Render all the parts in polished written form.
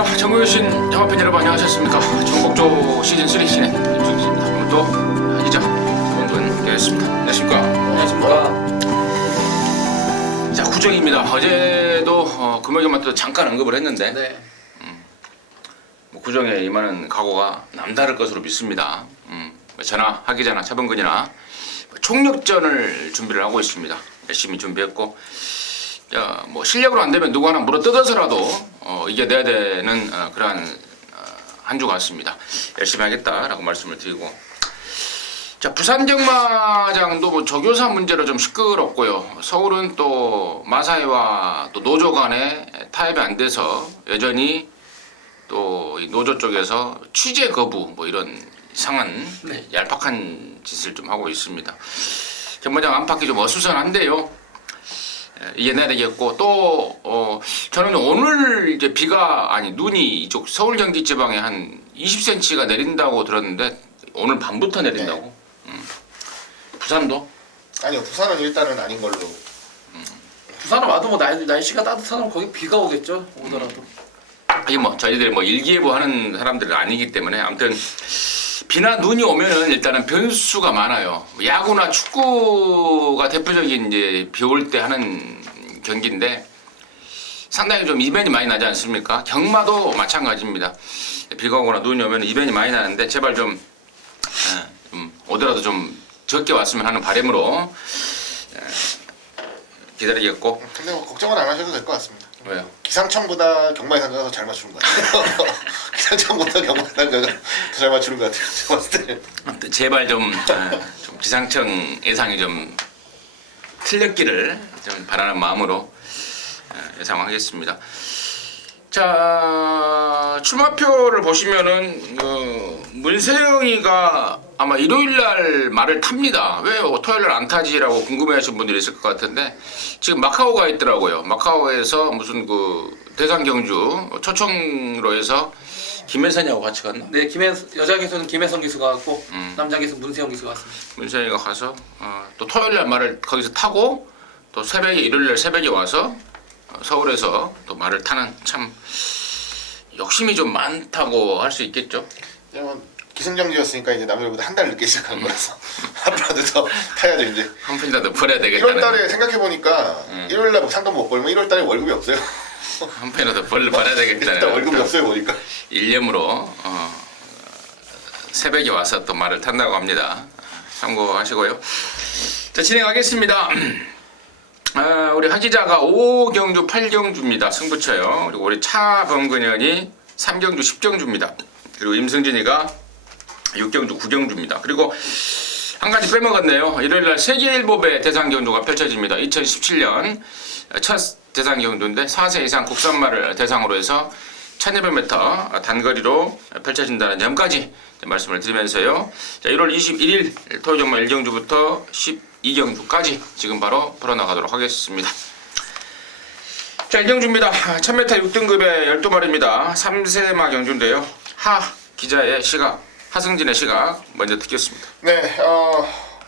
자, 정우유신 영화팬 여러분 안녕하셨습니까? 정복조 시즌3 진행 임승진입니다. 오늘도 하기자 원분 되겠습니다. 안녕하십니까? 안녕하십니까? 자, 구정입니다. 어제도 금요일만 잠깐 언급을 했는데 네. 뭐 구정에 임하는 각오가 남다를 것으로 믿습니다. 전화, 하기자나 차범근이나 총력전을 준비를 하고 있습니다. 열심히 준비했고, 자, 뭐 실력으로 안 되면 누구 하나 물어뜯어서라도 이겨내야 되는 그러한 한 주 같습니다. 열심히 하겠다라고 말씀을 드리고, 자, 부산 경마장도 뭐 조교사 문제로 좀 시끄럽고요. 서울은 또 마사회와 또 노조 간에 타협이 안 돼서 여전히 또 이 노조 쪽에서 취재 거부 뭐 이런 이상한 얄팍한 짓을 좀 하고 있습니다. 경마장 안팎이 좀 어수선한데요. 이겨내야 되겠고, 또 저는 오늘 이제 비가 아니 눈이 이쪽 서울 경기 지방에 한 20cm가 내린다고 들었는데 오늘 밤부터 내린다고. 부산도? 아니요, 부산은 일단은 아닌 걸로. 부산은 와도 뭐 날씨가 따뜻하면 거기 비가 오겠죠. 오더라도. 이게 뭐 저희들이 뭐 일기예보 하는 사람들은 아니기 때문에 아무튼 비나 눈이 오면은 일단은 변수가 많아요. 야구나 축구가 대표적인 이제 비 올 때 하는 경기인데 상당히 좀 이변이 많이 나지 않습니까? 경마도 마찬가지입니다. 비가 오거나 눈이 오면 이변이 많이 나는데 제발 좀 오더라도 좀 적게 왔으면 하는 바람으로 기다리겠고. 근데 뭐 걱정은 안 하셔도 될 것 같습니다. 왜요? 기상청보다 경마예상가가 더 잘 맞추는 것 같아요. 기상청보다 경마예상가가 더 잘 맞추는 것 같아요. 제가 봤을 때. 제발 좀 기상청 예상이 좀 틀렸기를 좀 바라는 마음으로 예상하겠습니다. 자, 출마표를 보시면은 문세영이가 아마 일요일날 말을 탑니다. 왜 토요일날 안 타지라고 궁금해하시는 분들이 있을 것 같은데 지금 마카오가 있더라고요. 마카오에서 무슨 그 대상 경주 초청으로 해서 김혜선이하고 같이 갔나? 네, 여자 기수는 김혜성 기수가 갔고 남자 기수 문세영 기수가 갔습니다. 문세영이가 가서 또 토요일날 말을 거기서 타고 또 새벽에 일요일날 새벽에 와서 서울에서 또 말을 타는 참 욕심이 좀 많다고 할 수 있겠죠. 기승전지였으니까 이제 남들보다 한 달 늦게 시작한 거라서 하루라도 더 타야죠 이제. 한 푼이라도 벌어야 되겠다는. 1월달에 생각해 보니까 일요일날 뭐 상금 못 벌면 1월달에 월급이 없어요. 한 푼이라도 벌어야 되겠다는. 일단 월급이 없어요 보니까. 일념으로 새벽에 와서 또 말을 탄다고 합니다. 참고하시고요. 자, 진행하겠습니다. 우리 하기자가 5경주 8경주입니다. 승부처요. 그리고 우리 차범근현이 3경주 10경주입니다. 그리고 임승진이가 6경주 9경주입니다. 그리고 한 가지 빼먹었네요. 일요일날 세계일보배 대상경주가 펼쳐집니다. 2017년 첫 대상경주인데 4세 이상 국산말을 대상으로 해서 1200m 단거리로 펼쳐진다는 점까지 말씀을 드리면서요. 자, 1월 21일 토요정마 1경주부터 12경주까지 지금 바로 풀어나가도록 하겠습니다. 자, 1경주입니다. 1000m 6등급의 12마리입니다. 3세마 경주인데요. 하 기자의 시각, 하승진의 시각 먼저 듣겠습니다. 네,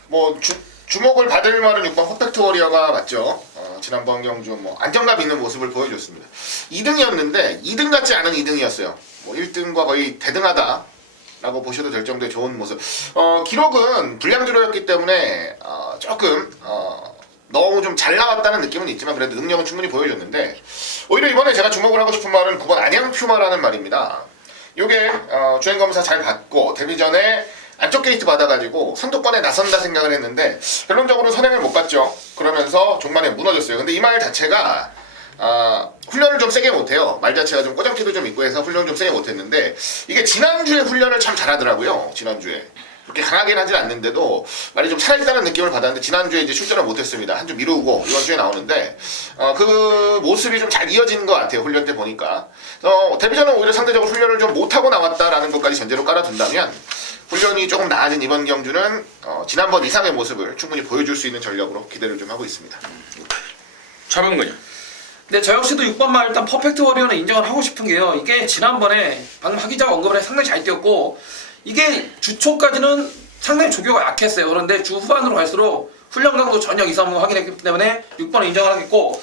뭐 주목을 받을 말은 6번 퍼펙트 워리어가 맞죠. 지난번 경주 뭐 안정감 있는 모습을 보여줬습니다. 2등이었는데 2등 같지 않은 2등이었어요. 뭐 1등과 거의 대등하다라고 보셔도 될 정도의 좋은 모습. 기록은 불량주로였기 때문에 조금 너무 좀 잘 나왔다는 느낌은 있지만 그래도 능력은 충분히 보여줬는데 오히려 이번에 제가 주목을 하고 싶은 말은 9번 안양퓨마라는 말입니다. 요게 주행검사 잘 받고 데뷔 전에 안쪽 게이트 받아가지고 선두권에 나선다 생각을 했는데 결론적으로 선행을 못 갔죠. 그러면서 종반에 무너졌어요. 근데 이 말 자체가 훈련을 좀 세게 못해요. 말 자체가 좀 꼬장기도 좀 있고 해서 훈련을 좀 세게 못했는데 이게 지난주에 훈련을 참 잘하더라고요. 지난주에 그렇게 강하게는 하진 않는데도 말이 좀 살아있다는 느낌을 받았는데 지난주에 이제 출전을 못했습니다. 한 주 미루고 이번 주에 나오는데 그 모습이 좀 잘 이어지는 것 같아요. 훈련 때 보니까 데뷔전은 오히려 상대적으로 훈련을 좀 못하고 나왔다라는 것까지 전제로 깔아둔다면 훈련이 조금 나아진 이번 경주는 지난번 이상의 모습을 충분히 보여줄 수 있는 전력으로 기대를 좀 하고 있습니다. 차범근요. 네, 저 역시도 6번만 일단 퍼펙트 워리어는 인정을 하고 싶은 게요. 이게 지난번에 방금 하기자가 언급을 해 상당히 잘 뛰었고 이게 주초까지는 상당히 조교가 약했어요. 그런데 주 후반으로 갈수록 훈련 강도 전혀 이상을 확인했기 때문에 6번을 인정을 하겠고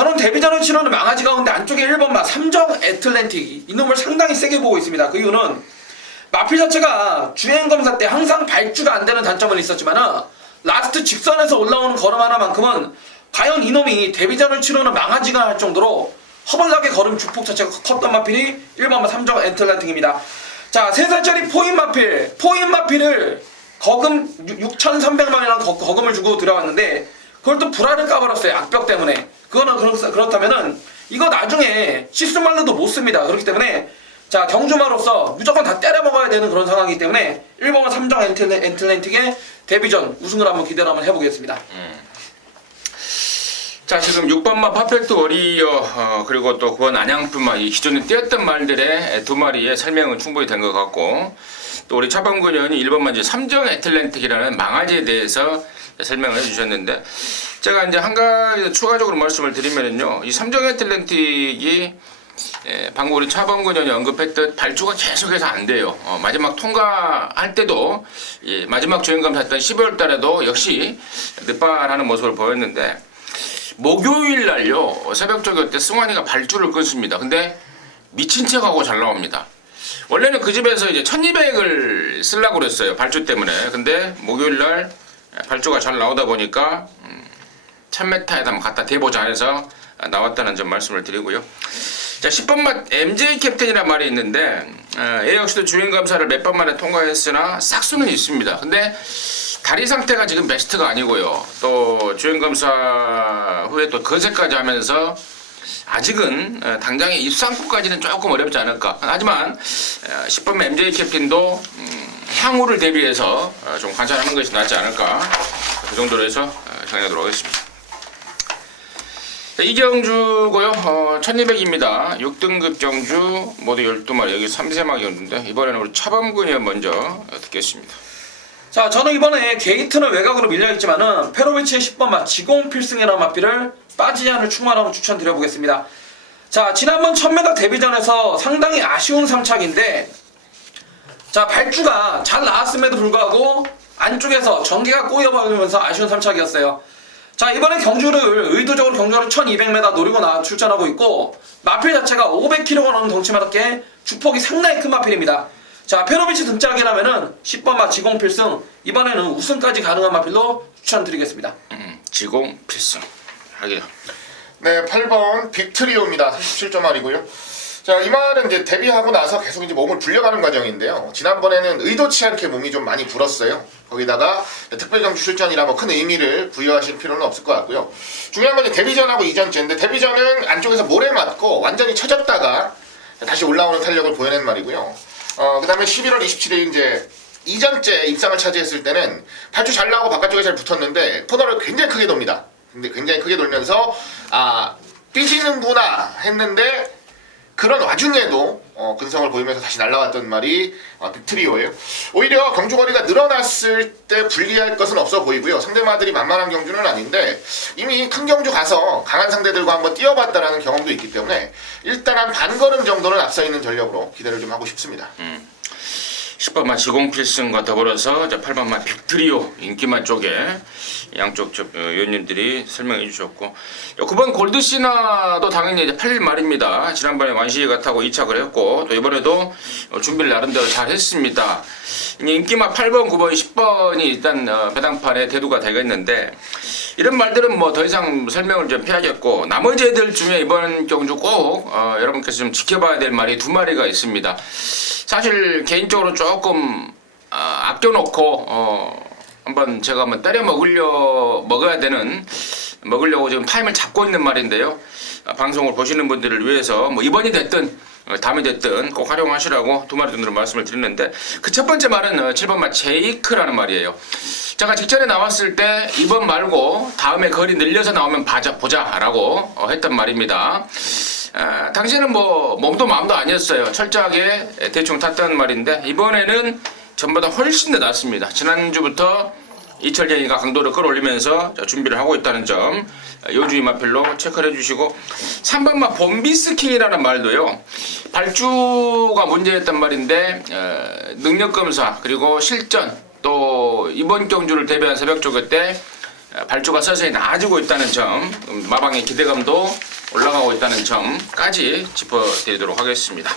저는 데뷔전을 치르는 망아지 가운데 안쪽에 1번마 삼정 애틀랜틱 이놈을 상당히 세게 보고 있습니다. 그 이유는 마필 자체가 주행검사 때 항상 발주가 안 되는 단점은 있었지만 라스트 직선에서 올라오는 걸음 하나만큼은 과연 이놈이 데뷔전을 치르는 망아지가 할 정도로 허벌나게 걸음 주폭 자체가 컸던 마필이 1번마 삼정 애틀랜틱입니다. 자, 3살짜리 포인 마필을 거금 6,300만원이라는 거금을 주고 들어왔는데 그걸 또 불화를 까버렸어요. 악벽 때문에. 그거는 그렇다면은 이거 나중에 시스말로도 못 씁니다. 그렇기 때문에 자, 경주마로서 무조건 다 때려 먹어야 되는 그런 상황이기 때문에 1번은 삼정 애틀랜틱의 데뷔전 우승을 한번 기대를 한번 해보겠습니다. 자, 지금 6번마 퍼펙트 워리어 그리고 또 9번 안양품마 이 기존에 띄었던 말들의 두 마리의 설명은 충분히 된 것 같고 또 우리 차범근 의원이 1번마 이제 삼정 애틀랜틱이라는 망아지에 대해서 설명을 해주셨는데 제가 이제 한 가지 추가적으로 말씀을 드리면요, 이 삼정 애틀랜틱이 방금 우리 차범근 의원이 언급했던 발주가 계속해서 안 돼요. 마지막 통과할 때도 마지막 주행검사했던 12월 달에도 역시 늦발하는 모습을 보였는데 목요일 날요 새벽 쪽에 때 승환이가 발주를 끊습니다. 근데 미친 척하고 잘 나옵니다. 원래는 그 집에서 이제 1200을 쓰려고 그랬어요, 발주 때문에. 근데 목요일 날 발주가 잘 나오다 보니까 1000m에다 한번 갖다 대보자 해서 나왔다는 점 말씀을 드리고요. 자, 10번맛 MJ 캡틴이란 말이 있는데 얘 역시도 주행검사를 몇 번 만에 통과했으나 싹수는 있습니다. 근데 다리 상태가 지금 베스트가 아니고요. 또 주행검사 후에 또 거세까지 하면서 아직은 당장의 입상구까지는 조금 어렵지 않을까. 하지만 10번 MJ 캡틴도 향후를 대비해서 좀 관찰하는 것이 낫지 않을까. 그 정도로 해서 정해도록 하겠습니다. 이경주고요. 1200입니다. 6등급 경주 모두 12마리. 여기 3세마기 경주인데 이번에는 우리 차범근 의원 먼저 듣겠습니다. 자, 저는 이번에 게이트는 외곽으로 밀려있지만은 페로비치의 10번마 지공 필승이라는 마필을 빠지지 않을 충만함을 추천드려보겠습니다. 자, 지난번 1000m 데뷔전에서 상당히 아쉬운 상착인데 자, 발주가 잘 나왔음에도 불구하고 안쪽에서 전개가 꼬여버리면서 아쉬운 상착이었어요. 자, 이번에 의도적으로 경주를 1200m 노리고 출전하고 있고 마필 자체가 500kg가 넘는 덩치마답게 주폭이 상당히 큰 마필입니다. 자, 페로비치 등짝이라면은 10번마 지공 필승 이번에는 우승까지 가능한 마필로 추천드리겠습니다. 지공 필승 하기요. 네, 8번 빅트리오입니다. 37.8이고요. 자, 이 말은 이제 데뷔하고 나서 계속 이제 몸을 불려가는 과정인데요. 지난번에는 의도치 않게 몸이 좀 많이 불었어요. 거기다가 특별경주 출전이라 뭐 큰 의미를 부여하실 필요는 없을 것 같고요. 중요한 건 이제 데뷔전하고 이전째인데 데뷔전은 안쪽에서 모래 맞고 완전히 쳐졌다가 다시 올라오는 탄력을 보여낸 말이고요. 그 다음에 11월 27일 이제 이전째 입상을 차지했을 때는 발주 잘 나오고 바깥쪽에 잘 붙었는데 코너를 굉장히 크게 돕니다. 근데 굉장히 크게 돌면서 삐지는구나 했는데 그런 와중에도 근성을 보이면서 다시 날아왔던 말이 빅트리오예요. 오히려 경주거리가 늘어났을 때 불리할 것은 없어 보이고요. 상대마들이 만만한 경주는 아닌데 이미 큰 경주 가서 강한 상대들과 한번 뛰어봤다라는 경험도 있기 때문에 일단 한 반걸음 정도는 앞서 있는 전력으로 기대를 좀 하고 싶습니다. 10번만 지공 필승과 더불어서 8번만 빅트리오 인기만 쪽에 양쪽 위원님들이 설명해 주셨고 9번 골드시나도 당연히 이제 팔릴 말입니다. 지난번에 완시가 타고 2착을 했고 또 이번에도 준비를 나름대로 잘 했습니다. 인기만 8번, 9번, 10번이 일단 배당판에 대두가 되겠는데 이런 말들은 뭐 더 이상 설명을 좀 피하겠고 나머지 애들 중에 이번 경주 꼭 여러분께서 좀 지켜봐야 될 말이 두 마리가 있습니다. 사실 개인적으로 조금 아껴놓고 한번 제가 한번 때려 먹으려고 지금 타임을 잡고 있는 말인데요. 방송을 보시는 분들을 위해서 뭐 이번이 됐든 다음이 됐든 꼭 활용하시라고 두 마리 정도로 말씀을 드렸는데 그 첫 번째 말은 7번말 제이크라는 말이에요. 제가 직전에 나왔을 때 이번 말고 다음에 거리 늘려서 나오면 보자라고 했던 말입니다. 당시에는 뭐 몸도 마음도 아니었어요. 철저하게 대충 탔던 말인데 이번에는 전보다 훨씬 더 낫습니다. 지난주부터 이철경이가 강도를 끌어올리면서 준비를 하고 있다는 점 요주의 마필로 체크를 해주시고 3번마 봄비스킹이라는 말도요. 발주가 문제였단 말인데 능력검사 그리고 실전 또 이번 경주를 대비한 새벽 조교 때 발주가 서서히 나아지고 있다는 점, 마방의 기대감도 올라가고 있다는 점까지 짚어드리도록 하겠습니다.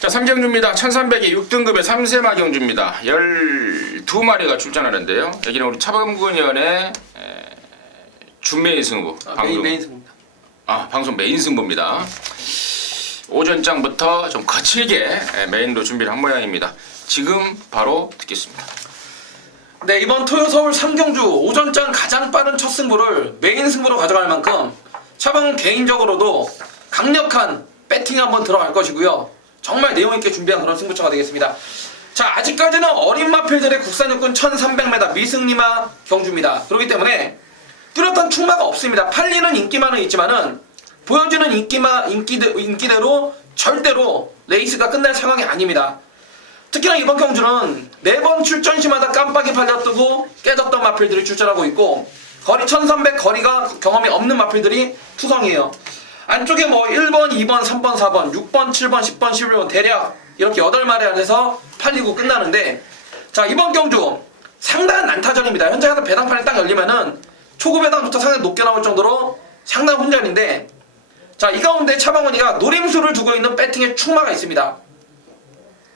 자, 3경주입니다. 1300이 6등급의 3세마 경주입니다. 12마리가 출전하는데요. 여기는 우리 차범근연의 준메인 승부. 메인 승부입니다. 방송 메인 승부입니다. 오전장부터 좀 거칠게 메인으로 준비를 한 모양입니다. 지금 바로 듣겠습니다. 네, 이번 토요 서울 3경주 오전장 가장 빠른 첫 승부를 메인 승부로 가져갈 만큼 차범근 개인적으로도 강력한 배팅이 한번 들어갈 것이고요. 정말 내용 있게 준비한 그런 승부처가 되겠습니다. 자, 아직까지는 어린 마필들의 국산 육군 1300m 미승리마 경주입니다. 그렇기 때문에 뚜렷한 충마가 없습니다. 팔리는 인기만은 있지만은 보여주는 인기대로 절대로 레이스가 끝날 상황이 아닙니다. 특히나 이번 경주는 4번 출전 시마다 깜빡이 팔려뜨고 깨졌던 마필들이 출전하고 있고 거리 1300 거리가 경험이 없는 마필들이 투성이에요. 안쪽에 뭐 1번, 2번, 3번, 4번, 6번, 7번, 10번, 11번 대략 이렇게 8마리 안에서 팔리고 끝나는데 자, 이번 경주 상당한 난타전입니다. 현재 하나 배당판이 딱 열리면은 초급 배당부터 상당히 높게 나올 정도로 상당한 혼전인데 자, 이 가운데 차범근이가 노림수를 두고 있는 배팅에 충마가 있습니다.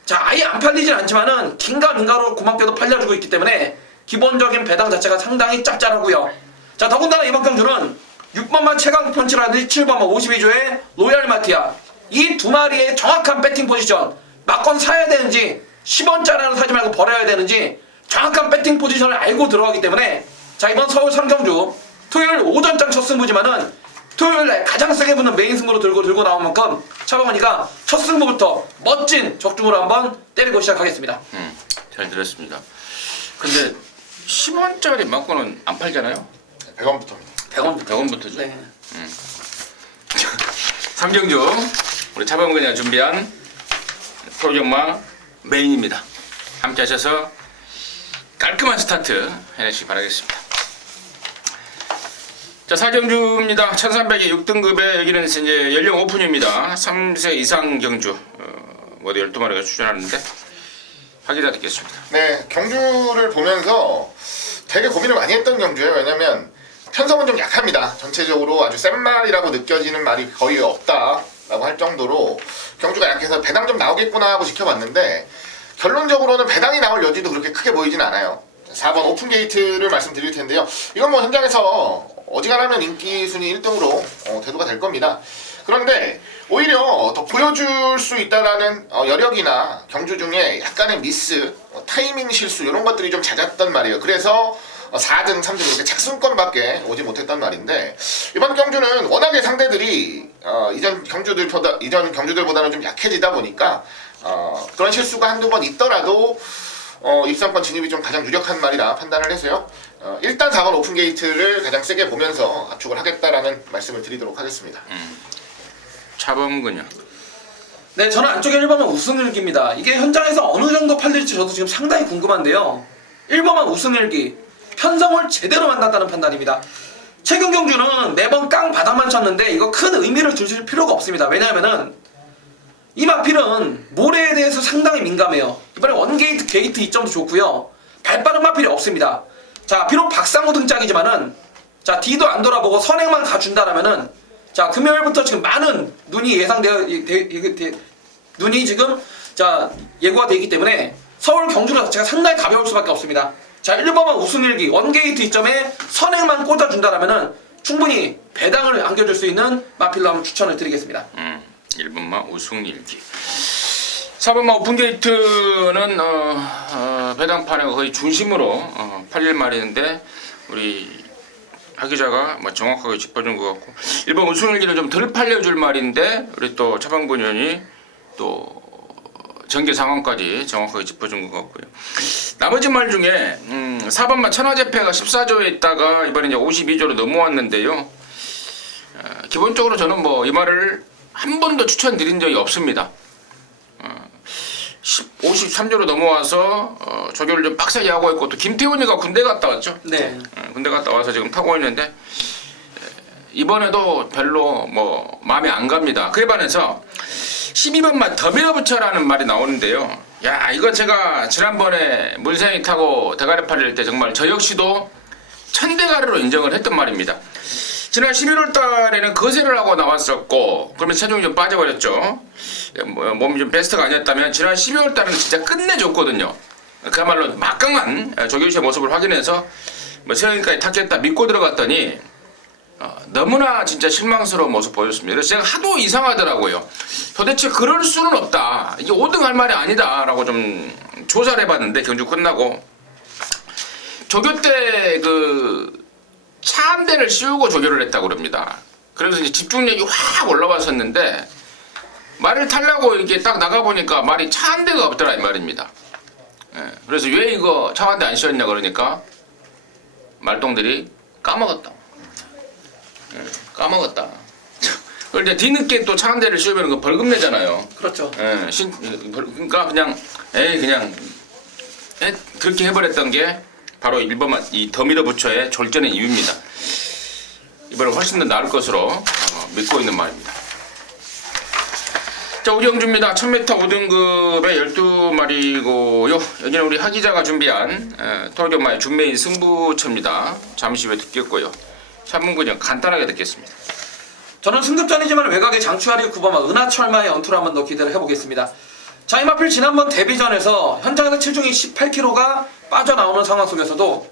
자, 아예 안 팔리진 않지만은 긴가민가로 고맙게도 팔려주고 있기 때문에 기본적인 배당 자체가 상당히 짭짤하고요. 자, 더군다나 이번 경주는 6번마 최강 펀치라든지 7번마 52조의 로얄 마티아 이 두 마리의 정확한 배팅 포지션 막건 사야 되는지 10원짜리를 사지 말고 버려야 되는지 정확한 배팅 포지션을 알고 들어가기 때문에 자, 이번 서울 3경주 토요일 오전장 첫 승부지만은 토요일날 가장 세게 붙는 메인 승부로 들고 나온 만큼 차범근이가 첫 승부부터 멋진 적중으로 한번 때리고 시작하겠습니다. 잘 들었습니다. 근데 10원짜리 막고는 안 팔잖아요? 100원부터입니다. 100원부터죠? 네. 3경주 우리 차범근이가 준비한 프로정마 메인입니다. 함께 하셔서 깔끔한 스타트 해내시기 바라겠습니다. 자, 4경주입니다. 1300의 6등급에 여기는 이제 연령 오픈입니다. 3세 이상 경주 모두 12마리가 출전하는데 확인해 듣겠습니다. 네, 경주를 보면서 되게 고민을 많이 했던 경주예요. 왜냐면 편성은 좀 약합니다. 전체적으로 아주 센 말이라고 느껴지는 말이 거의 없다라고 할 정도로 경주가 약해서 배당 좀 나오겠구나 하고 지켜봤는데 결론적으로는 배당이 나올 여지도 그렇게 크게 보이진 않아요. 4번 오픈 게이트를 말씀드릴 텐데요. 이건 뭐 현장에서 어지간하면 인기 순위 1등으로 대두가 될 겁니다. 그런데 오히려 더 보여줄 수 있다라는 여력이나 경주 중에 약간의 미스, 타이밍 실수 이런 것들이 좀 잦았단 말이에요. 그래서 4등, 3등 이렇게 착순권밖에 오지 못했단 말인데 이번 경주는 워낙에 상대들이 이전 경주들보다는 좀 약해지다 보니까 그런 실수가 한두 번 있더라도 입상권 진입이 좀 가장 유력한 말이라 판단을 해서요. 일단 4번 오픈 게이트를 가장 세게 보면서 압축을 하겠다라는 말씀을 드리도록 하겠습니다. 차범근요. 네, 저는 안쪽에 1번만 우승일기입니다. 이게 현장에서 어느 정도 팔릴지 저도 지금 상당히 궁금한데요. 1번만 우승일기 편성을 제대로 만났다는 판단입니다. 최근 경주는 매번 깡 바닥만 쳤는데 이거 큰 의미를 두실 필요가 없습니다. 왜냐하면은 이 마필은 모래에 대해서 상당히 민감해요. 이번에 원게이트 게이트 이점도 좋고요. 발빠른 마필이 없습니다. 자, 비록 박상호 등짝이지만은 자, D도 안 돌아보고 선행만 가준다라면은 자, 금요일부터 지금 많은 눈이 눈이 지금 자, 예고가 되어 있기 때문에 서울 경주가 자체가 상당히 가벼울 수밖에 없습니다. 자, 1번만 우승일기 원게이트 이점에 선행만 꽂아준다라면은 충분히 배당을 안겨줄 수 있는 마필로 한번 추천을 드리겠습니다. 1번마 우승일기. 4번마 오픈게이트는 배당판의 거의 중심으로 팔릴 말인데 우리 하 기자가 정확하게 짚어준 것 같고 1번 우승일기는 좀 덜 팔려줄 말인데 우리 또 차범근 의원이 또 전개 상황까지 정확하게 짚어준 것 같고요. 나머지 말 중에 4번마 천하제패가 14조에 있다가 이번에 이제 52조로 넘어왔는데요. 기본적으로 저는 뭐 이 말을 한 번도 추천드린 적이 없습니다. 53조로 넘어와서 조교를 좀 빡세게 하고 있고 또 김태훈이가 군대 갔다 왔죠. 네. 군대 갔다 와서 지금 타고 있는데 이번에도 별로 뭐 마음에 안 갑니다. 그에 반해서 12번만 더 밀어붙여라는 말이 나오는데요. 야, 이거 제가 지난번에 문세영이 타고 대가리 팔릴 때 정말 저 역시도 천대가리로 인정을 했던 말입니다. 지난 11월 달에는 거세를 하고 나왔었고, 그러면 체중이 좀 빠져버렸죠. 몸이 좀 베스트가 아니었다면, 지난 12월 달에는 진짜 끝내줬거든요. 그야말로 막강한 조규시의 모습을 확인해서, 세영이까지 탔겠다 믿고 들어갔더니, 너무나 진짜 실망스러운 모습 보였습니다. 그래서 제가 하도 이상하더라고요. 도대체 그럴 수는 없다. 이게 5등 할 말이 아니다. 라고 좀 조사를 해봤는데, 경주 끝나고. 조교 때 차 한 대를 씌우고 조교를 했다고 그럽니다. 그래서 이제 집중력이 확 올라왔었는데, 말을 타려고 이렇게 딱 나가보니까 말이 차 한 대가 없더라, 이 말입니다. 예, 그래서 왜 이거 차 한 대 안 씌웠냐 그러니까, 말똥들이 까먹었다. 까먹었다. 그런데 뒤늦게 또 차 한 대를 씌우면 그 벌금 내잖아요. 그렇죠. 예, 그러니까 그냥 그렇게 해버렸던 게 바로 1번 이 더 밀어붙여의 졸전의 이유입니다. 이번에 훨씬 더 나을 것으로 믿고 있는 말입니다. 자, 우경주입니다. 1000m 5등급의 12마리고요. 여기는 우리 하 기자가 준비한 토요경마의 준메인 승부처입니다. 잠시 후에 듣겠고요. 3분근영 간단하게 듣겠습니다. 저는 승급전이지만 외곽의 장추아리 9번마 은하철마의 연투를 한번 더 기대를 해보겠습니다. 자, 이마필 지난번 데뷔전에서 현장에서 체중이 18kg가 빠져나오는 상황 속에서도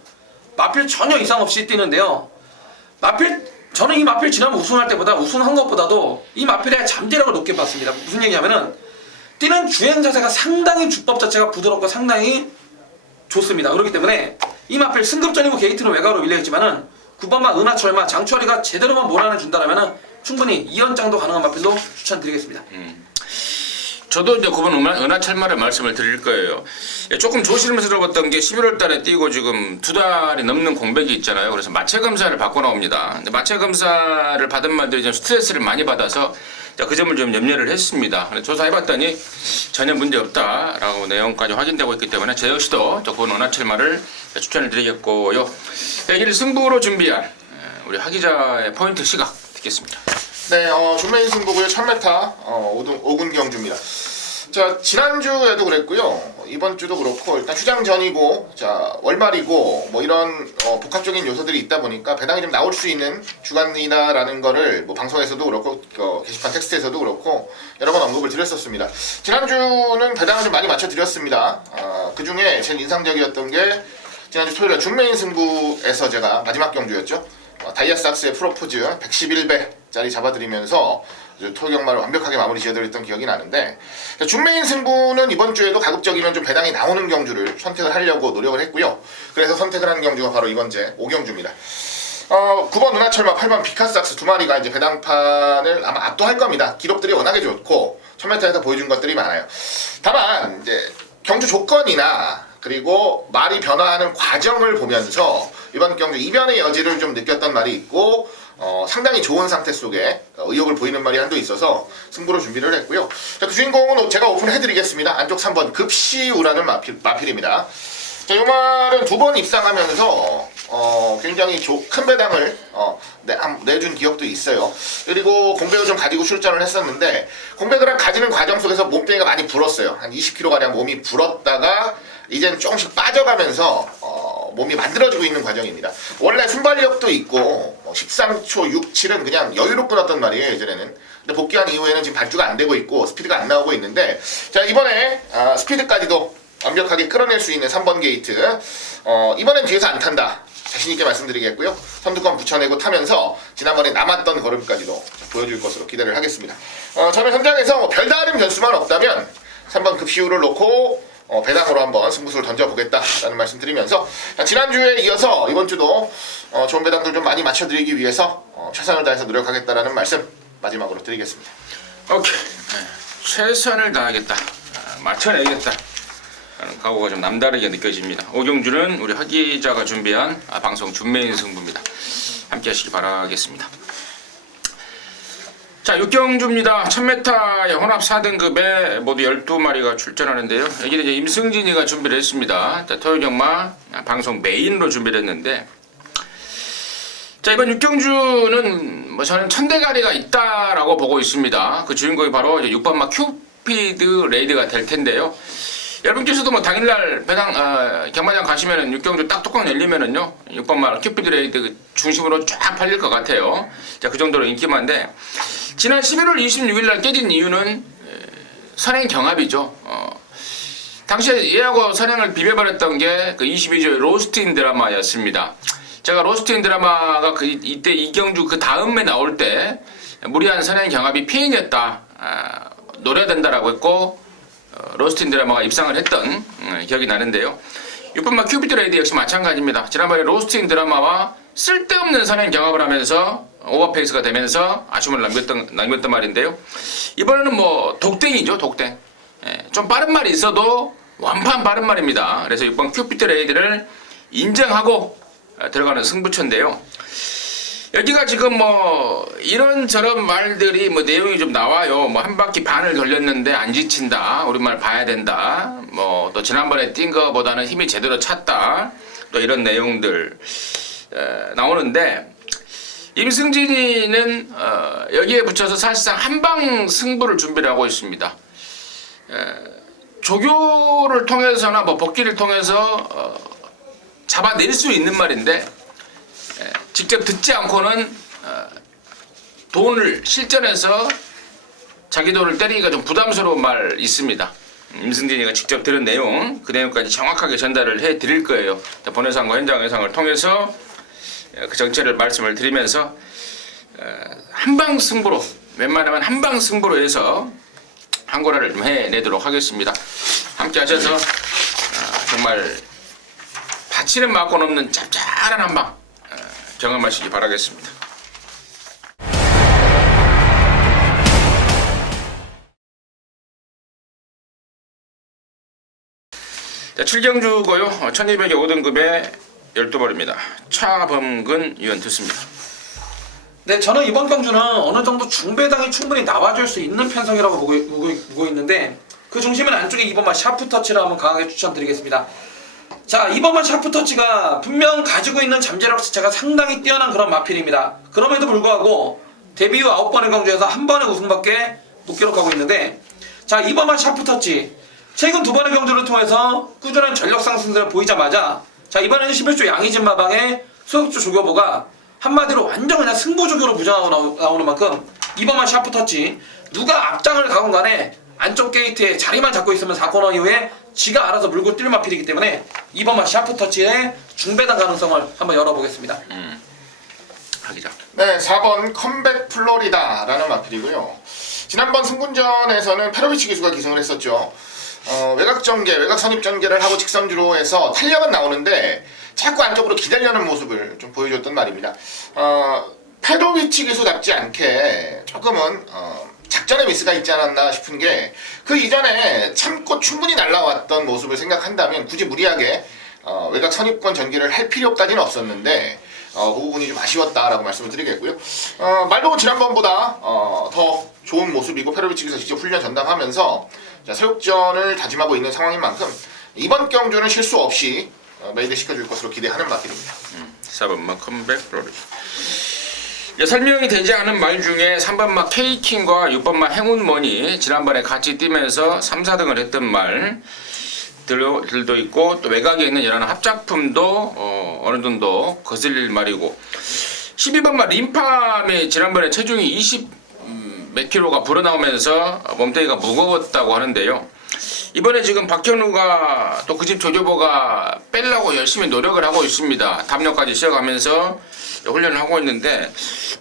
마필 전혀 이상 없이 뛰는데요. 저는 이 마필 지난번 우승할 때보다 우승한 것보다도 이 마필의 잠재력을 높게 봤습니다. 무슨 얘기냐면은 뛰는 주행 자세가 상당히 주법 자체가 부드럽고 상당히 좋습니다. 그렇기 때문에 이 마필 승급전이고 게이트는 외곽으로 밀려있지만은 9번마 은하철마 장추아리가 제대로만 몰아내준다라면은 충분히 2연장도 가능한 마필로 추천드리겠습니다. 저도 이제 9번 은하철마를 말씀을 드릴 거예요. 조금 조심스러웠던 게 11월 달에 뛰고 지금 2달이 넘는 공백이 있잖아요. 그래서 마체 검사를 받고 나옵니다. 근데 마체 검사를 받은 말들이 좀 스트레스를 많이 받아서 그 점을 좀 염려를 했습니다. 조사해봤더니 전혀 문제 없다라고 내용까지 확인되고 있기 때문에 저 역시도 9번 은하철마를 추천을 드리겠고요. 여기를 승부로 준비한 우리 하 기자의 포인트 시각 듣겠습니다. 네, 준메인 승부고요. 1000m 5군 경주입니다. 자, 지난주에도 그랬고요. 이번 주도 그렇고 일단 휴장 전이고 자, 월말이고 뭐 이런 복합적인 요소들이 있다 보니까 배당이 좀 나올 수 있는 주간이다라는 거를 뭐 방송에서도 그렇고 게시판 텍스트에서도 그렇고 여러 번 언급을 드렸었습니다. 지난주는 배당을 좀 많이 맞춰 드렸습니다. 그 중에 제일 인상적이었던 게 지난주 토요일에 준메인 승부에서 제가 마지막 경주였죠. 다이아삭스의 프로포즈 111배짜리 잡아드리면서 토요경마를 완벽하게 마무리 지어드렸던 기억이 나는데, 준메인 승부는 이번 주에도 가급적이면 좀 배당이 나오는 경주를 선택을 하려고 노력을 했고요. 그래서 선택을 한 경주가 바로 이번 제 5경주입니다. 9번 은하철마, 8번 비카삭스 두 마리가 이제 배당판을 아마 압도할 겁니다. 기록들이 워낙에 좋고 1000m에서 보여준 것들이 많아요. 다만 이제 경주 조건이나 그리고 말이 변화하는 과정을 보면서 이번 경주 이변의 여지를 좀 느꼈던 말이 있고 상당히 좋은 상태 속에 의욕을 보이는 말이 한도 있어서 승부로 준비를 했고요. 자, 그 주인공은 제가 오픈해드리겠습니다. 안쪽 3번 급시우라는 마필입니다. 자, 이 말은 2번 입상하면서 굉장히 큰 배당을 내준 기억도 있어요. 그리고 공백을 좀 가지고 출전을 했었는데 공백을 가지는 과정 속에서 몸뚱이가 많이 불었어요. 한 20kg가량 몸이 불었다가 이제는 조금씩 빠져가면서 몸이 만들어지고 있는 과정입니다. 원래 순발력도 있고 13초 67은 그냥 여유로 끊었단 말이에요, 예전에는. 근데 복귀한 이후에는 지금 발주가 안 되고 있고 스피드가 안 나오고 있는데, 자, 이번에 스피드까지도 완벽하게 끌어낼 수 있는 3번 게이트. 이번엔 뒤에서 안 탄다. 자신있게 말씀드리겠고요. 선두권 붙여내고 타면서 지난번에 남았던 걸음까지도 보여줄 것으로 기대를 하겠습니다. 저는 현장에서 별다른 변수만 없다면 3번 급시우를 놓고 배당으로 한번 승부수를 던져보겠다라는 말씀 드리면서, 지난주에 이어서 이번 주도 좋은 배당들 좀 많이 맞춰드리기 위해서 최선을 다해서 노력하겠다라는 말씀 마지막으로 드리겠습니다. 오케이. 최선을 다하겠다. 맞춰내겠다. 라는 각오가 좀 남다르게 느껴집니다. 오경주는 우리 하 기자가 준비한 방송 준메인 승부입니다. 함께 하시기 바라겠습니다. 자, 6경주입니다. 1000m의 혼합 4등급에 모두 12마리가 출전하는데요. 여기는 이제 임승진이가 준비를 했습니다. 자, 토요경마 방송 메인으로 준비를 했는데, 자, 이번 6경주는 뭐 저는 천대가리가 있다라고 보고 있습니다. 그 주인공이 바로 이제 6번마 큐피드 레이드가 될 텐데요. 여러분께서도 뭐 당일날 배당 경마장 가시면은 육경주 딱 뚜껑 열리면은요 6번말 큐피드 레이드 중심으로 쫙 팔릴 것 같아요. 자, 그 정도로 인기만데 지난 11월 26일날 깨진 이유는 선행 경합이죠. 당시에 얘하고 선행을 비벼버렸던 게 그 22조의 로스트인 드라마였습니다. 제가 로스트인 드라마가 이때 이경주 그 다음에 나올 때 무리한 선행 경합이 피해였다, 노려된다라고 했고 로스트인 드라마가 입상을 했던 기억이 나는데요. 6번마 큐피드 레이드 역시 마찬가지입니다. 지난번에 로스트인 드라마와 쓸데없는 선행 경합을 하면서 오버페이스가 되면서 아쉬움을 남겼던 말인데요. 이번에는 뭐 독땡이죠, 독땡. 좀 빠른 말이 있어도 완판 빠른 말입니다. 그래서 6번 큐피드 레이드를 인정하고 들어가는 승부처인데요. 여기가 지금 뭐 이런저런 말들이 뭐 내용이 좀 나와요. 뭐 한 바퀴 반을 돌렸는데 안 지친다, 우리말 봐야 된다, 뭐 또 지난번에 뛴 거보다는 힘이 제대로 찼다, 또 이런 내용들 나오는데 임승진이는 여기에 붙여서 사실상 한방 승부를 준비를 하고 있습니다. 조교를 통해서나 뭐 복귀를 통해서 잡아낼 수 있는 말인데 직접 듣지 않고는 돈을 실전에서 자기 돈을 때리기가 좀 부담스러운 말 있습니다. 임승진이가 직접 들은 내용, 그 내용까지 정확하게 전달을 해 드릴 거예요. 본회상과 현장 회상을 통해서 그 정체를 말씀을 드리면서 한방 승부로, 웬만하면 한방 승부로 해서 한고라를 좀 해내도록 하겠습니다. 함께 하셔서 정말 다치는 맞고 넘는 짭짤한 한방 경험하시기 바라겠습니다. 자, 7경주고요. 1200에 5등급의 12벌입니다. 차범근 위원 듣습니다. 네, 저는 이번 경주는 어느 정도 중배당이 충분히 나와줄 수 있는 편성이라고 보고 있는데 그 중심은 안쪽에 2번만 샤프터치를 한번 강하게 추천드리겠습니다. 자, 2번만 샤프터치가 분명 가지고 있는 잠재력 자체가 상당히 뛰어난 그런 마필입니다. 그럼에도 불구하고 데뷔 후 9번의 경주에서 한 번의 우승밖에 못 기록하고 있는데, 자, 2번만 샤프터치 최근 2번의 경주를 통해서 꾸준한 전력 상승세를 보이자마자 자, 이번에는 11조 양의진 마방의 소속주 조교보가 한마디로 완전 그냥 승부조교로 부정하고 나오는 만큼 2번만 샤프터치 누가 앞장을 가건 간에 안쪽 게이트에 자리만 잡고 있으면 4코너 이후에 지가 알아서 물고 뛸 마필이기 때문에 2번만 샤프터치의 중배당 가능성을 한번 열어보겠습니다. 하기자. 네, 4번 컴백 플로리다라는 마필이고요. 지난번 승분전에서는 페로비치 기수가 기승을 했었죠. 외곽 전개, 외곽 선입 전개를 하고 직선주로 해서 탄력은 나오는데 자꾸 안쪽으로 기다려는 모습을 좀 보여줬던 말입니다. 페로비치 기수답지 않게 조금은 작전에 미스가 있지 않았나 싶은 게 그 이전에 참고 충분히 날라왔던 모습을 생각한다면 굳이 무리하게 외곽 선입권 전개를 할 필요까지는 없었는데 그 부분이 좀 아쉬웠다라고 말씀을 드리겠고요. 말도 지난번보다 더 좋은 모습이고 페로비치 기수 직접 훈련 전담하면서 사육전을 다짐하고 있는 상황인 만큼 이번 경주는 실수 없이 메이드 시켜줄 것으로 기대하는 바입니다. 4번마 컴백 플로리다. 설명이 되지 않은 말 중에 3번마 케이킹과 6번마 행운머니 지난번에 같이 뛰면서 3, 4등을 했던 말들도 있고 또 외곽에 있는 여러 합작품도 어느 정도 거슬릴 말이고 12번마 림팜이 지난번에 체중이 20 몇 킬로가 불어나오면서 몸뚱이가 무거웠다고 하는데요. 이번에 지금 박현우가 또 그 집 조교보가 빼려고 열심히 노력을 하고 있습니다. 담력까지 씌워가면서 훈련을 하고 있는데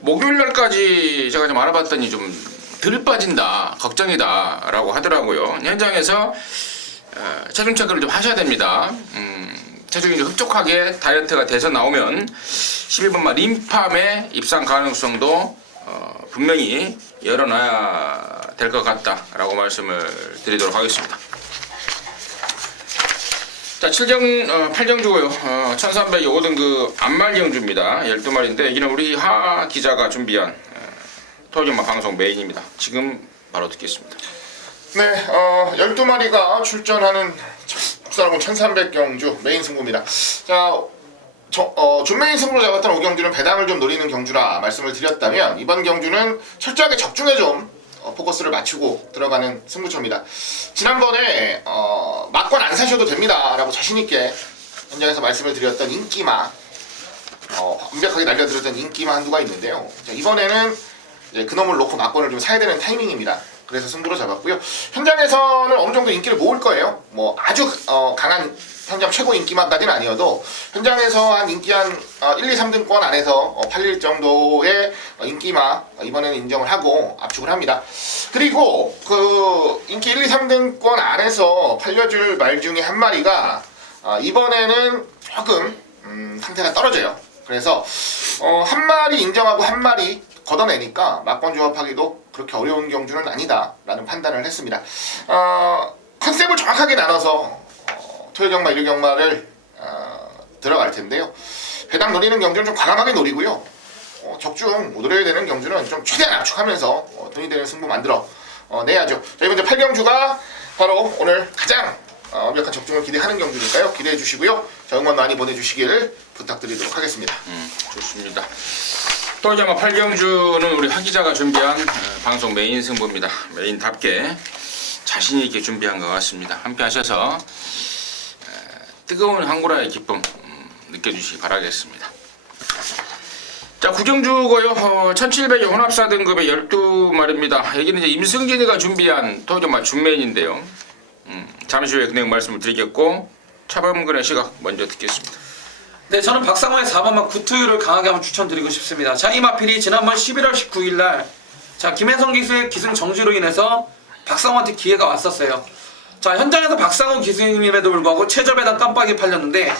목요일날까지 제가 좀 알아봤더니 좀 덜 빠진다, 걱정이다 라고 하더라고요. 현장에서 체중 체크를 좀 하셔야 됩니다. 체중이 좀 흡족하게 다이어트가 돼서 나오면 11번마 림팜의 입상 가능성도 분명히 열어놔야 될 것 같다라고 말씀을 드리도록 하겠습니다. 자, 8경주고요. 1300이 5등급 안말경주입니다. 12마리인데 여기는 우리 하 기자가 준비한 토요일마 방송 메인입니다. 지금 바로 듣겠습니다. 네, 12마리가 출전하는 국산홍 1300경주 메인 승부입니다. 자, 준메인 승부로 잡았던 5경주는 배당을 좀 노리는 경주라 말씀을 드렸다면 이번 경주는 철저하게 적중에 좀 포커스를 맞추고 들어가는 승부처입니다. 지난번에 막권 안 사셔도 됩니다라고 자신 있게 현장에서 말씀을 드렸던 인기마, 완벽하게 날려드렸던 인기마 한두가 있는데요. 자, 이번에는 이제 그놈을 놓고 막권을 좀 사야 되는 타이밍입니다. 그래서 승부로 잡았고요. 현장에서는 어느 정도 인기를 모을 거예요. 뭐 아주 강한 현장 최고 인기만까지는 아니어도 현장에서 한 인기 한 1, 2, 3등권 안에서 팔릴 정도의 인기마 이번에는 인정을 하고 압축을 합니다. 그리고 그 인기 1, 2, 3등권 안에서 팔려줄 말 중에 한 마리가 이번에는 조금 상태가 떨어져요. 그래서 한 마리 인정하고 한 마리 걷어내니까 막권 조합하기도 그렇게 어려운 경주는 아니다라는 판단을 했습니다. 컨셉을 정확하게 나눠서 토요경마, 일요경마를 들어갈 텐데요. 배당 노리는 경주는 좀 과감하게 노리고요. 적중 노려야 되는 경주는 좀 최대한 압축하면서 돈이 되는 승부 만들어 내야죠. 자, 이번 이제 8경주가 바로 오늘 가장 완벽한 적중을 기대하는 경주니까요. 기대해 주시고요. 자, 응원 많이 보내주시기를 부탁드리도록 하겠습니다. 좋습니다. 토요경마 8경주는 우리 하 기자가 준비한 방송 메인 승부입니다. 메인답게 자신 있게 준비한 것 같습니다. 함께 하셔서 뜨거운 한구라의 기쁨 느껴주시기 바라겠습니다. 자, 구경주고요. 1700의 혼합 4등급의 12마리입니다. 여기는 이제 임승진이가 준비한 토요경마 준메인인데요. 잠시 후에 그냥 말씀을 드리겠고 차범근의 시각 먼저 듣겠습니다. 네, 저는 박상호의 4번마 구투유를 강하게 한번 추천드리고 싶습니다. 자, 이 마필이 지난번 11월 19일 날 자, 김혜성 기수의 기승 정지로 인해서 박상호한테 기회가 왔었어요. 자, 현장에서 박상호 기수님에도 불구하고 최저배당 깜빡이 팔렸는데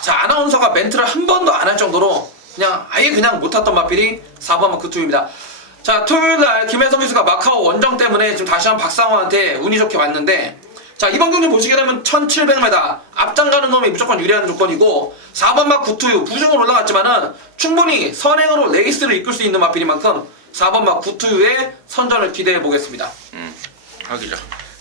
자, 아나운서가 멘트를 한 번도 안 할 정도로 그냥 아예 그냥 못 탔던 마필이 4번마 구투유입니다. 자, 토요일날 김혜성 기수가 마카오 원정 때문에 지금 다시 한번 박상호한테 운이 좋게 왔는데 자, 이번 경기 보시게 되면 1700m 앞장 가는 놈이 무조건 유리한 조건이고 4번마 구투유 부중으로 올라갔지만은 충분히 선행으로 레이스를 이끌 수 있는 마필인 만큼 4번마 구투유의 선전을 기대해 보겠습니다. 하기자.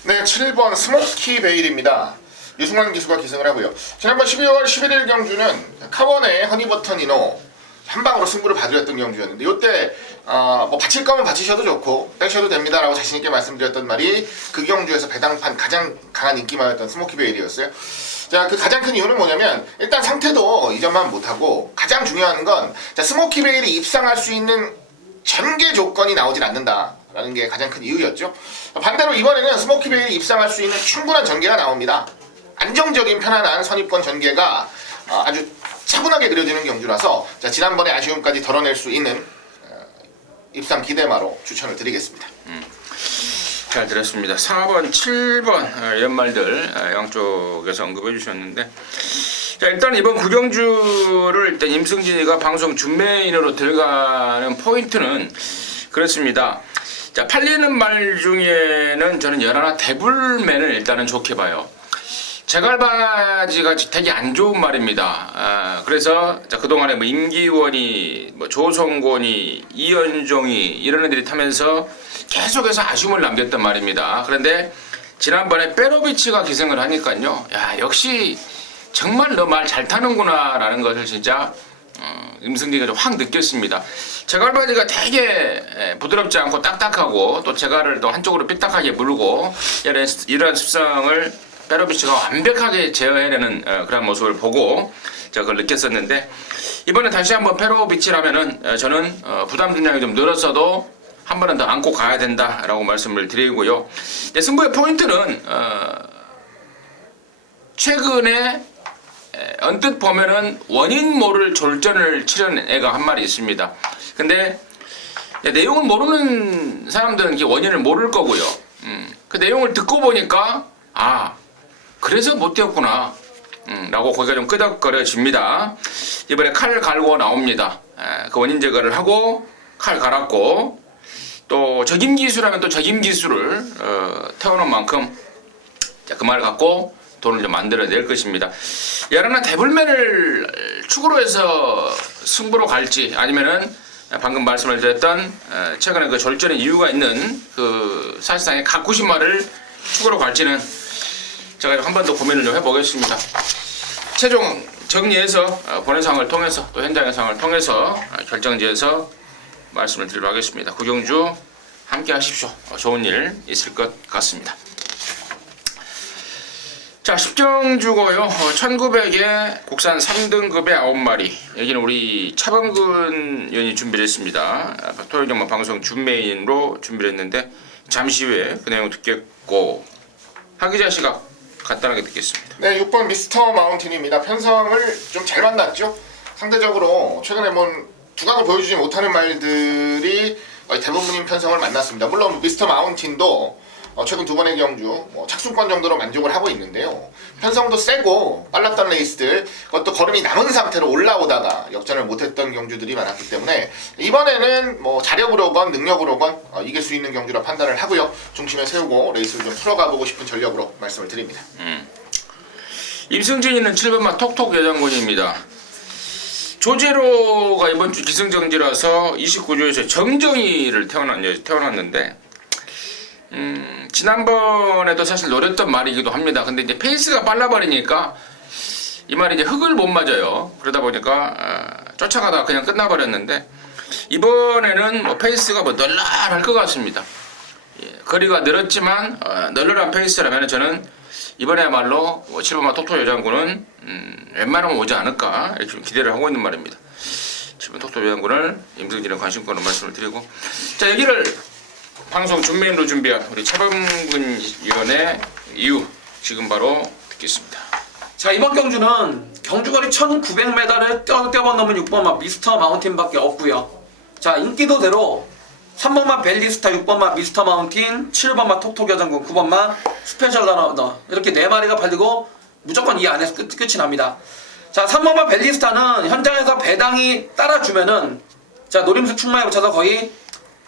네, 7번 스모키 베일입니다. 유승환 기수가 기승을 하고요. 지난번 12월 11일 경주는 카원의 허니버터 니노 한 방으로 승부를 봐드렸던 경주였는데 이때 뭐 바칠 거면 바치셔도 좋고 빼셔도 됩니다라고 자신 있게 말씀드렸던 말이 그 경주에서 배당판 가장 강한 인기마였던 스모키 베일이었어요. 자, 그 가장 큰 이유는 뭐냐면 일단 상태도 이전만 못하고 가장 중요한 건 자, 스모키 베일이 입상할 수 있는 전개 조건이 나오질 않는다라는 게 가장 큰 이유였죠. 반대로 이번에는 스모키 베일이 입상할 수 있는 충분한 전개가 나옵니다. 안정적인 편안한 선입권 전개가 아주 차분하게 그려지는 경주라서 자, 지난번에 아쉬움까지 덜어낼 수 있는 입상 기대마로 추천을 드리겠습니다. 잘 들었습니다. 4번, 7번 연말들 양쪽에서 언급해 주셨는데 자, 일단 이번 구경주를 일단 임승진이가 방송 준메인으로 들어가는 포인트는 그렇습니다. 자, 팔리는 말 중에는 저는 연하나 대불맨을 일단은 좋게 봐요. 제갈바지가 되게 안 좋은 말입니다. 그래서 자, 그동안에 뭐 임기원이, 뭐 조성곤이, 이현종이 이런 애들이 타면서 계속해서 아쉬움을 남겼단 말입니다. 그런데 지난번에 페로비치가 기승을 하니까요. 야, 역시 정말 너 말 잘 타는구나라는 것을 진짜 임승기가 좀 확 느꼈습니다. 제갈바지가 되게 부드럽지 않고 딱딱하고 또 제갈을 또 한쪽으로 삐딱하게 물고 이런 습성을 페로비치가 완벽하게 제어해내는 그런 모습을 보고 제가 그걸 느꼈었는데 이번에 다시 한번 페로비치라면은 저는 부담 분량이 좀 늘었어도 한 번은 더 안고 가야 된다라고 말씀을 드리고요. 승부의 포인트는 최근에 언뜻 보면은 원인 모를 졸전을 치른 애가 한 마리 있습니다. 근데 내용을 모르는 사람들은 이게 원인을 모를 거고요. 그 내용을 듣고 보니까 그래서 못 뛰었구나 라고 거기가 좀 끄덕거려집니다. 이번에 칼 갈고 나옵니다. 그 원인 제거를 하고 칼 갈았고 또 적임기수라면 또 적임기수를 태우는 만큼 그 말을 갖고 돈을 좀 만들어낼 것입니다. 야라나 데블맨을 축으로 해서 승부로 갈지 아니면은 방금 말씀을 드렸던 최근에 그 졸전의 이유가 있는 그 사실상의 가쿠시마를 축으로 갈지는 제가 한 번 더 고민을 좀 해보겠습니다. 최종 정리해서 본회 상황을 통해서 또 현장의 상황을 통해서 결정지어서 말씀을 드리도록 하겠습니다. 구경주 함께 하십시오. 좋은 일 있을 것 같습니다. 자, 10정주고요. 1900에 국산 3등급의 9마리. 여기는 우리 차범근 의원이 준비를 했습니다. 토요일경마 방송 준메인으로 준비를 했는데 잠시 후에 그 내용 듣겠고 하기자 시각 간단하게 듣겠습니다. 네, 6번 미스터 마운틴입니다. 편성을 좀 잘 만났죠. 상대적으로 최근에 두각을 보여주지 못하는 말들이 거의 대부분인 편성을 만났습니다. 물론 미스터 마운틴도 최근 두 번의 경주 착순권 정도로 만족을 하고 있는데요. 편성도 세고 빨랐던 레이스들, 그것도 걸음이 남은 상태로 올라오다가 역전을 못했던 경주들이 많았기 때문에 이번에는 자력으로건 능력으로건 이길 수 있는 경주라 판단을 하고요. 중심에 세우고 레이스를 좀 풀어가보고 싶은 전력으로 말씀을 드립니다. 임승진이는 7번마 톡톡 여장군입니다. 조제로가 이번 주 기승전지라서 29조에서 정정이를 태어났는데 지난번에도 사실 노렸던 말이기도 합니다. 근데 이제 페이스가 빨라버리니까 이 말이 이제 흙을 못 맞아요. 그러다 보니까 쫓아가다가 그냥 끝나버렸는데 이번에는 페이스가 널널할 것 같습니다. 거리가 늘었지만 널널한 페이스라면 저는 이번에야말로 7번마 톡톡 여장군은 웬만하면 오지 않을까 이렇게 좀 기대를 하고 있는 말입니다. 7번 톡톡 여장군을 임승진의 관심권으로 말씀을 드리고, 자, 여기를 방송 준메인으로 준비한 우리 차범근 위원의 이유 지금 바로 듣겠습니다. 자, 이번 경주는 경주거리 1900m를 뛰어번 넘은 6번마 미스터 마운틴밖에 없고요. 자, 인기도대로 3번마 벨리스타, 6번마 미스터 마운틴, 7번마 톡톡 여장군, 9번마 스페셜 러너 이렇게 4마리가 팔리고 무조건 이 안에서 끝이 납니다. 자, 3번마 벨리스타는 현장에서 배당이 따라주면은 자, 노림수 충마에 붙여서 거의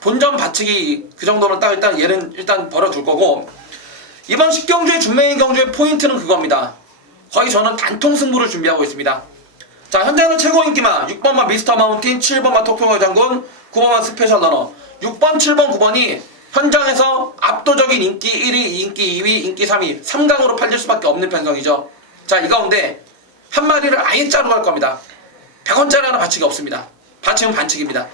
본전 받치기 그 정도는 딱 얘는 일단 벌어둘 거고, 이번 10경주의 준메인 경주의 포인트는 그겁니다. 거의 저는 단통 승부를 준비하고 있습니다. 자, 현재는 최고 인기만 6번마 미스터 마운틴, 7번마 톡톡 여장군, 9번마 스페셜 러너, 6번, 7번, 9번이 현장에서 압도적인 인기 1위, 인기 2위, 인기 3위, 3강으로 팔릴 수밖에 없는 편성이죠. 자, 이 가운데 한 마리를 아예 자르고 갈 겁니다. 100원짜리 하나 받치기 없습니다. 받치면 반칙입니다.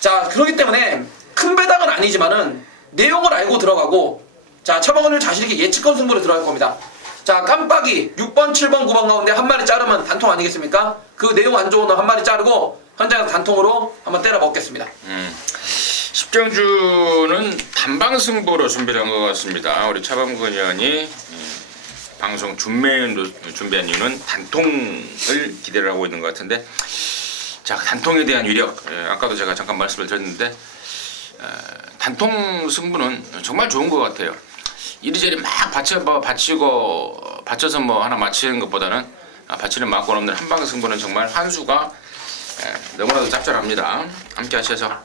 자, 그렇기 때문에 큰 배당은 아니지만은 내용을 알고 들어가고, 자, 차범근을 자신있게 예측권 승부로 들어갈 겁니다. 자, 깜빡이 6번, 7번, 9번 가운데 한 마리 자르면 단통 아니겠습니까? 그 내용 안 좋은 놈 한 마리 자르고 현장에서 단통으로 한번 때려 먹겠습니다. 10경주는 단방 승부로 준비를 한 것 같습니다. 우리 차범근 의원이 방송 준메인으로 준비한 이유는 단통을 기대를 하고 있는 것 같은데, 자, 단통에 대한 위력, 아까도 제가 잠깐 말씀을 드렸는데 단통 승부는 정말 좋은 것 같아요. 이리저리 막 받쳐서 하나 맞히는 것보다는 받치는 맞고 없는 한방 승부는 정말 한수가 너무나도 짭짤합니다. 함께 하셔서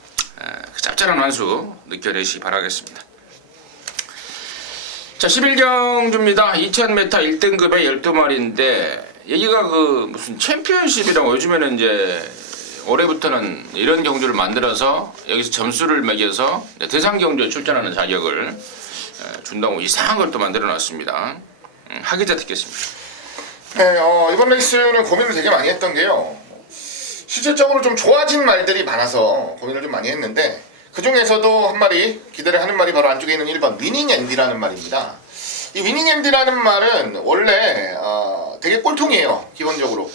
그 짭짤한 한수 느껴내시기 바라겠습니다. 자, 11경주입니다. 2000m 1등급의 12마리인데 여기가 그 무슨 챔피언십이라고, 요즘에는 이제 올해부터는 이런 경주를 만들어서 여기서 점수를 매겨서 대상 경주에 출전하는 자격을 준다고 이상한 걸 또 만들어 놨습니다. 하기자 듣겠습니다. 네, 이번 레이스는 고민을 되게 많이 했던 게요. 실질적으로 좀 좋아진 말들이 많아서 고민을 좀 많이 했는데, 그 중에서도 한 마리 기대를 하는 말이 바로 안쪽에 있는 1번 위닝 앤디라는 말입니다. 이 위닝 앤디라는 말은 원래 되게 꼴통이에요. 기본적으로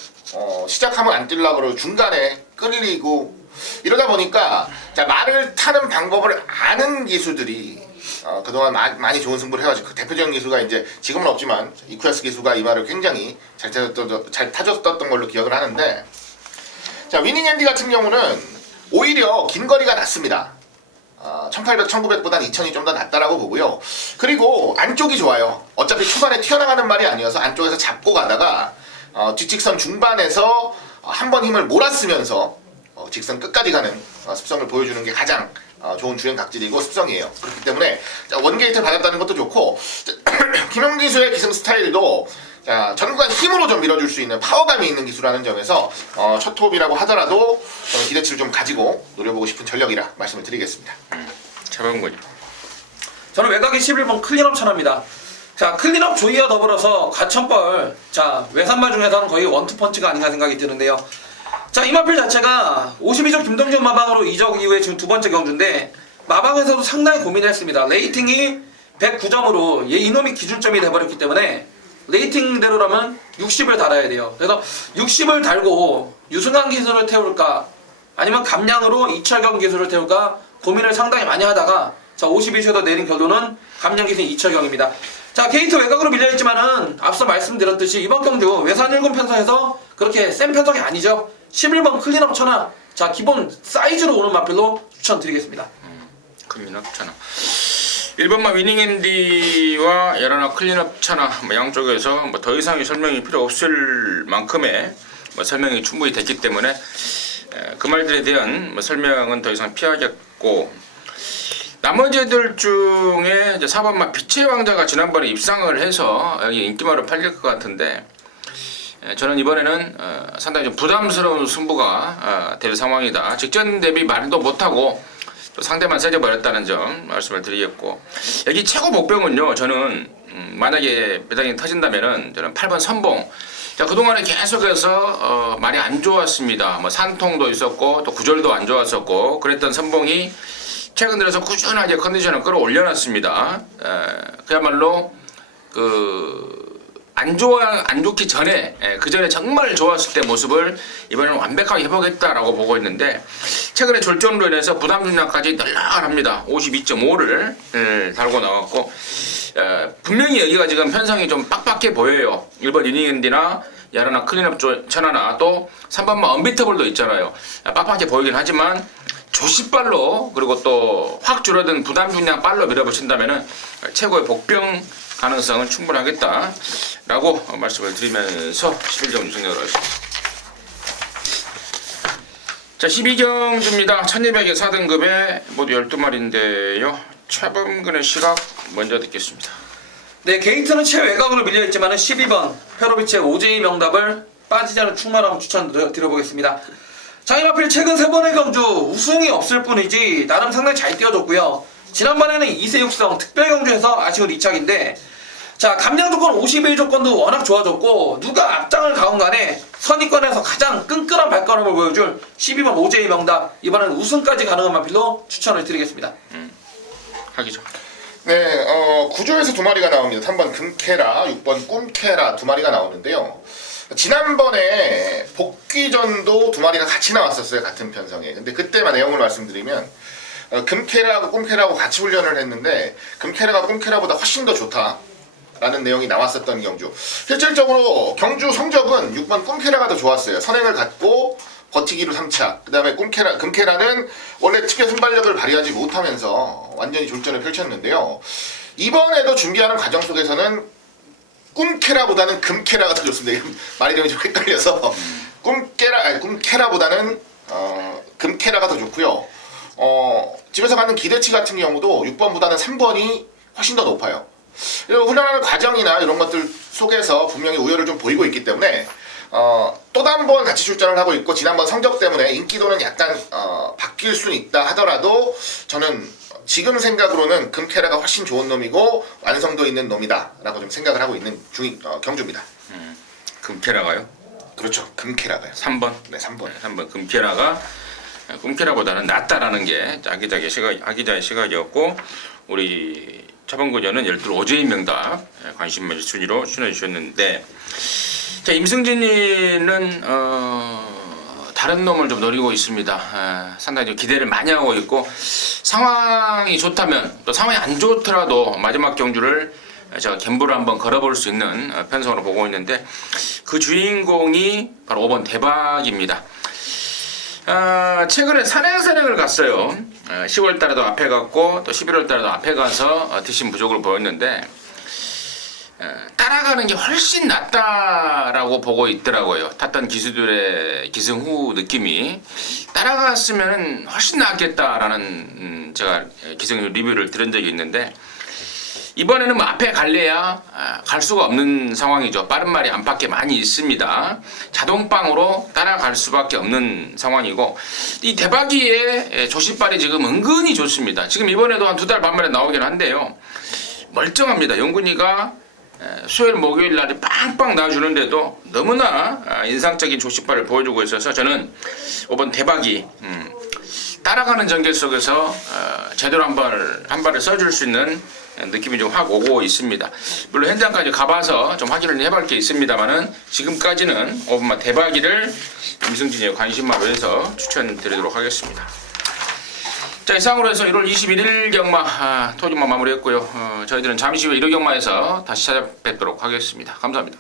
시작하면 안 뛰려고 그러고 중간에 끌리고 이러다 보니까, 자, 말을 타는 방법을 아는 기수들이 그동안 많이 좋은 승부를 해가지고, 그 대표적인 기수가 이제 지금은 없지만 이쿠야스 기수가 이 말을 굉장히 잘 타줬던 걸로 기억을 하는데, 자, 위닝 앤디 같은 경우는 오히려 긴 거리가 낫습니다. 1800, 1900보단 2000이 좀 더 낫다라고 보고요. 그리고 안쪽이 좋아요. 어차피 초반에 튀어나가는 말이 아니어서 안쪽에서 잡고 가다가 뒷직선 중반에서 한번 힘을 몰아쓰면서 직선 끝까지 가는 습성을 보여주는 게 가장 좋은 주행 각질이고 습성이에요. 그렇기 때문에 원게이트를 받았다는 것도 좋고, 김영 기수의 기승 스타일도 전구간 힘으로 좀 밀어줄 수 있는 파워감이 있는 기수라는 점에서 첫 톱이라고 하더라도 저는 기대치를 좀 가지고 노려보고 싶은 전력이라 말씀을 드리겠습니다. 차범근. 저는 외곽이 11번 클린업 천합니다. 자, 클린업 조이와 더불어서 가천벌, 자, 외산말 중에서는 거의 원투펀치가 아닌가 생각이 드는데요. 자, 이 마필 자체가 52조 김동준 마방으로 이적 이후에 지금 두 번째 경주인데, 마방에서도 상당히 고민을 했습니다. 레이팅이 109점으로 이놈이 기준점이 돼버렸기 때문에 레이팅대로라면 60을 달아야 돼요. 그래서 60을 달고 유승환 기술을 태울까 아니면 감량으로 이철경 기술을 태울까 고민을 상당히 많이 하다가 자 52쇼도 내린 결론은 감량 기술 이철경입니다. 자 게이트 외곽으로 밀려있지만은 앞서 말씀드렸듯이 이번 경주 외산 1군 편성에서 그렇게 센 편성이 아니죠. 11번 클린업 천하 자 기본 사이즈로 오는 마필로 추천드리겠습니다. 클린업 천하 1번마 위닝앤디와 야라나 클린업 천하 양쪽에서 더 이상의 설명이 필요 없을 만큼의 설명이 충분히 됐기 때문에 그 말들에 대한 설명은 더 이상 피하겠고 나머지 애들 중에 이제 4번마 빛의 왕자가 지난번에 입상을 해서 여기 인기마로 팔릴 것 같은데 저는 이번에는 상당히 좀 부담스러운 승부가 될 상황이다. 직전 대비 말도 못하고 또 상대만 세져버렸다는 점 말씀을 드리겠고 여기 최고 복병은요 저는 만약에 배당이 터진다면은 저는 8번 선봉 자 그동안에 계속해서 말이 안 좋았습니다. 뭐 산통도 있었고 또 구절도 안 좋았었고 그랬던 선봉이 최근 들어서 꾸준하게 컨디션을 끌어올려놨습니다. 그야말로 안 좋기 전에 그 전에 정말 좋았을 때 모습을 이번에는 완벽하게 회복했다라고 보고 있는데 최근에 졸전으로 인해서 부담 중량까지 널널합니다. 52.5를 달고 나왔고 분명히 여기가 지금 편성이 좀 빡빡해 보여요. 1번 유닝앤디나 야라나 클린업 천하나 또 3번만 언비터블도 있잖아요. 빡빡해 보이긴 하지만 조시발로 그리고 또 확 줄어든 부담 중량 발로 밀어붙인다면은 최고의 복병 가능성은 충분하겠다라고 말씀을 드리면서 11경 정리하도록 하겠습니다. 자 12경주입니다. 1200의 4등급에 모두 12마리인데요. 최범근의 시각 먼저 듣겠습니다. 네 게이트는 최외곽으로 밀려있지만 12번 페로비치의 오제이 명답을 빠지지 않은 충만함 추천드려보겠습니다. 장이마필 최근 3번의 경주 우승이 없을 뿐이지 나름 상당히 잘 뛰어줬고요. 지난번에는 2세 육성 특별 경주에서 아쉬운 2착인데 자 감량 조건 51 조건도 워낙 좋아졌고 누가 앞장을 가건 간에 선의권에서 가장 끈끈한 발걸음을 보여줄 12번 오제이 명답 이번에는 우승까지 가능한 마필로 추천을 드리겠습니다. 하기죠. 네, 구조에서 2마리가 나옵니다. 3번 금케라, 6번 꿈케라 2마리가 나오는데요. 지난번에 복귀전도 2마리가 같이 나왔었어요. 같은 편성에. 근데 그때만 내용을 말씀드리면 금케라하고 꿈케라하고 같이 훈련을 했는데 금케라가 꿈케라보다 훨씬 더 좋다라는 내용이 나왔었던 경주. 실질적으로 경주 성적은 6번 꿈케라가 더 좋았어요. 선행을 갖고 버티기로 3차. 그 다음에 금케라는 원래 특별 순발력을 발휘하지 못하면서 완전히 졸전을 펼쳤는데요. 이번에도 준비하는 과정 속에서는 꿈케라보다는 금케라가 더 좋습니다. 말이 되면 좀 헷갈려서 꿈케라보다는 금케라가 더 좋고요. 집에서 받는 기대치 같은 경우도 6번보다는 3번이 훨씬 더 높아요. 그리고 훈련하는 과정이나 이런 것들 속에서 분명히 우열을 좀 보이고 있기 때문에 또 한 번 같이 출전을 하고 있고 지난번 성적 때문에 인기도는 약간 바뀔 수는 있다 하더라도 저는 지금 생각으로는 금케라가 훨씬 좋은 놈이고 완성도 있는 놈이다 라고 좀 생각을 하고 있는 경주입니다. 금케라가요? 그렇죠. 금케라가요. 3번? 네, 3번. 네, 3번 금케라가 꿈케라보다는 낫다라는 게 아기자의 시각이었고 우리 차범근현은 예를 들어 오제이 명답 관심 순위로 추천해 주셨는데 자 임승진이는 다른 놈을 좀 노리고 있습니다. 상당히 좀 기대를 많이 하고 있고 상황이 좋다면 또 상황이 안 좋더라도 마지막 경주를 제가 갬블을 한번 걸어볼 수 있는 편성으로 보고 있는데 그 주인공이 바로 5번 대박입니다. 최근에 산행을 갔어요. 10월 달에도 앞에 갔고 또 11월 달에도 앞에 가서 뒷심 부족을 보였는데 따라가는 게 훨씬 낫다라고 보고 있더라고요. 탔던 기수들의 기승 후 느낌이 따라갔으면 훨씬 낫겠다라는 제가 기승 리뷰를 들은 적이 있는데 이번에는 뭐 앞에 갈래야 갈 수가 없는 상황이죠. 빠른 말이 안팎에 많이 있습니다. 자동빵으로 따라갈 수밖에 없는 상황이고 이 대박이의 조시발이 지금 은근히 좋습니다. 지금 이번에도 한 2달 반 만에 나오긴 한데요. 멀쩡합니다. 영근이가 수요일 목요일 날이 빵빵 나와주는데도 너무나 인상적인 조시발을 보여주고 있어서 저는 이번 대박이 따라가는 전개 속에서 제대로 한 발을 써줄 수 있는 느낌이 좀 확 오고 있습니다. 물론 현장까지 가봐서 좀 확인을 해볼 게 있습니다만은 지금까지는 오분마 대박이를 이승진의 관심마로 해서 추천드리도록 하겠습니다. 자, 이상으로 해서 1월 21일 경마 토종마 마무리했고요. 저희들은 잠시 후 1호 경마에서 다시 찾아뵙도록 하겠습니다. 감사합니다.